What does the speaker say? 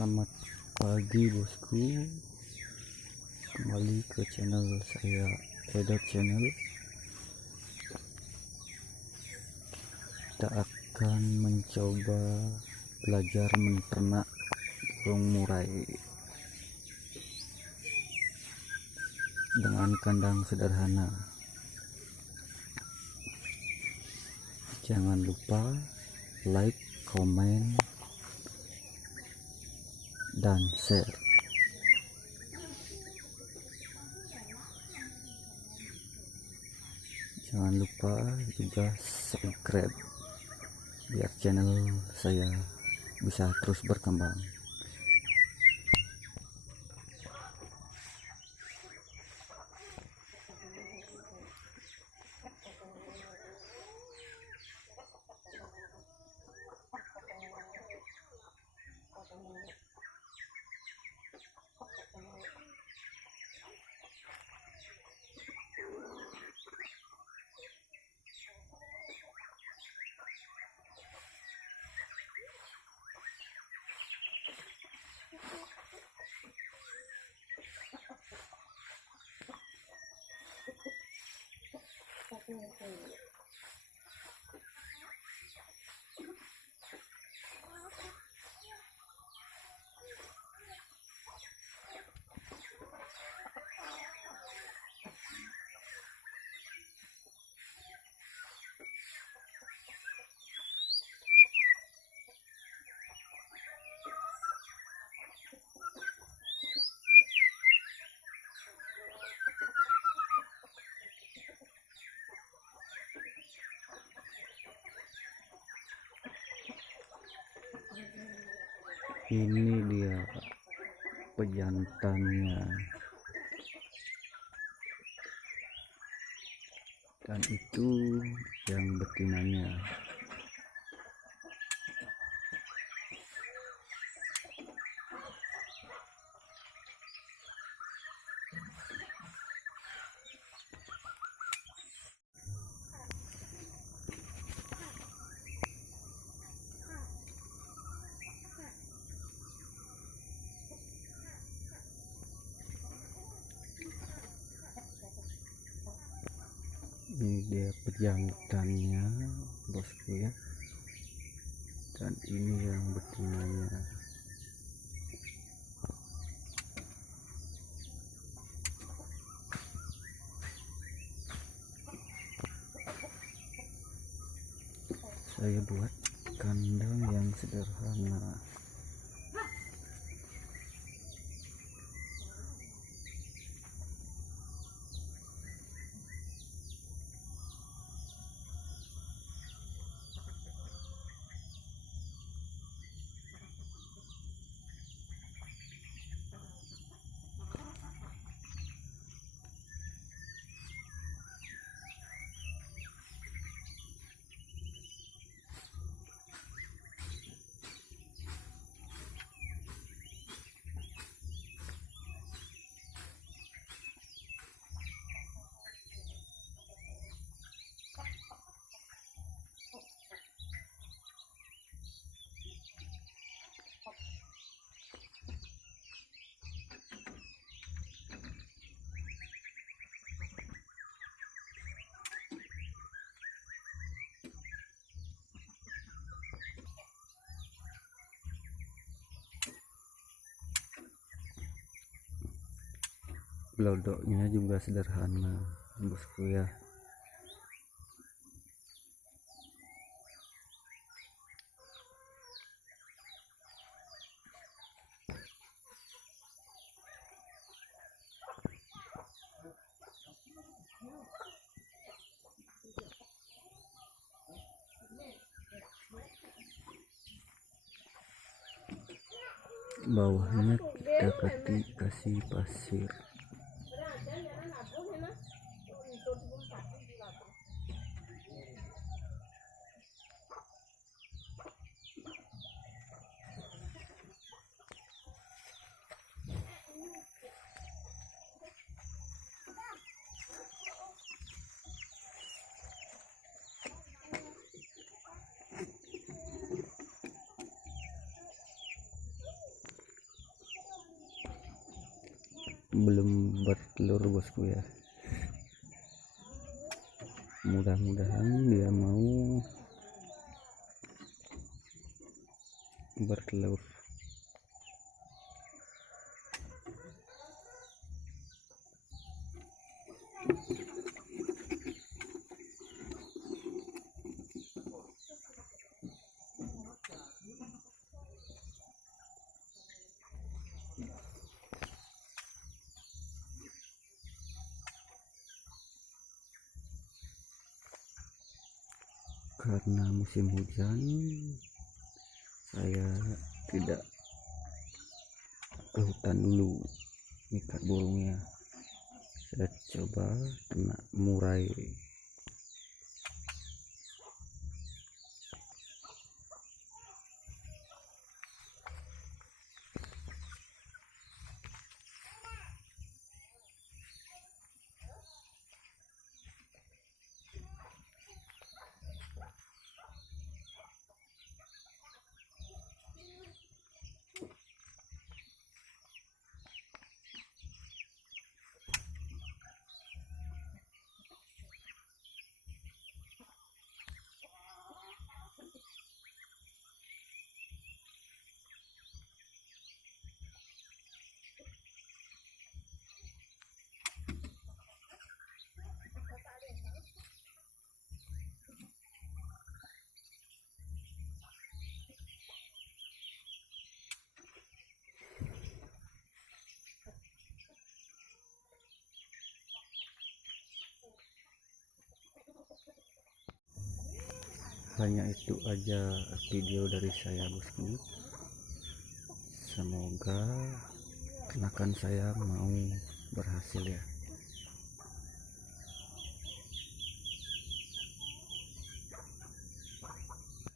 Selamat pagi bosku, kembali ke channel saya, Edot Channel. Kita akan mencoba belajar menternak burung murai dengan kandang sederhana. Jangan lupa like, komen, dan share. Jangan lupa juga subscribe biar channel saya bisa terus berkembang. Ini dia pejantannya, dan itu yang betinanya. Ini dia pejantannya bosku ya, dan ini yang betinanya. Saya buat kandang yang sederhana. Glodoknya juga sederhana bosku ya. Bawahnya kita kasih pasir. belum bertelur bosku ya. Mudah-mudahan dia mau bertelur. Karena musim hujan, saya tidak ke hutan dulu ikat burungnya. Saya coba ternak murai. Hanya itu aja video dari saya bosku. Semoga ternakan saya mau berhasil ya.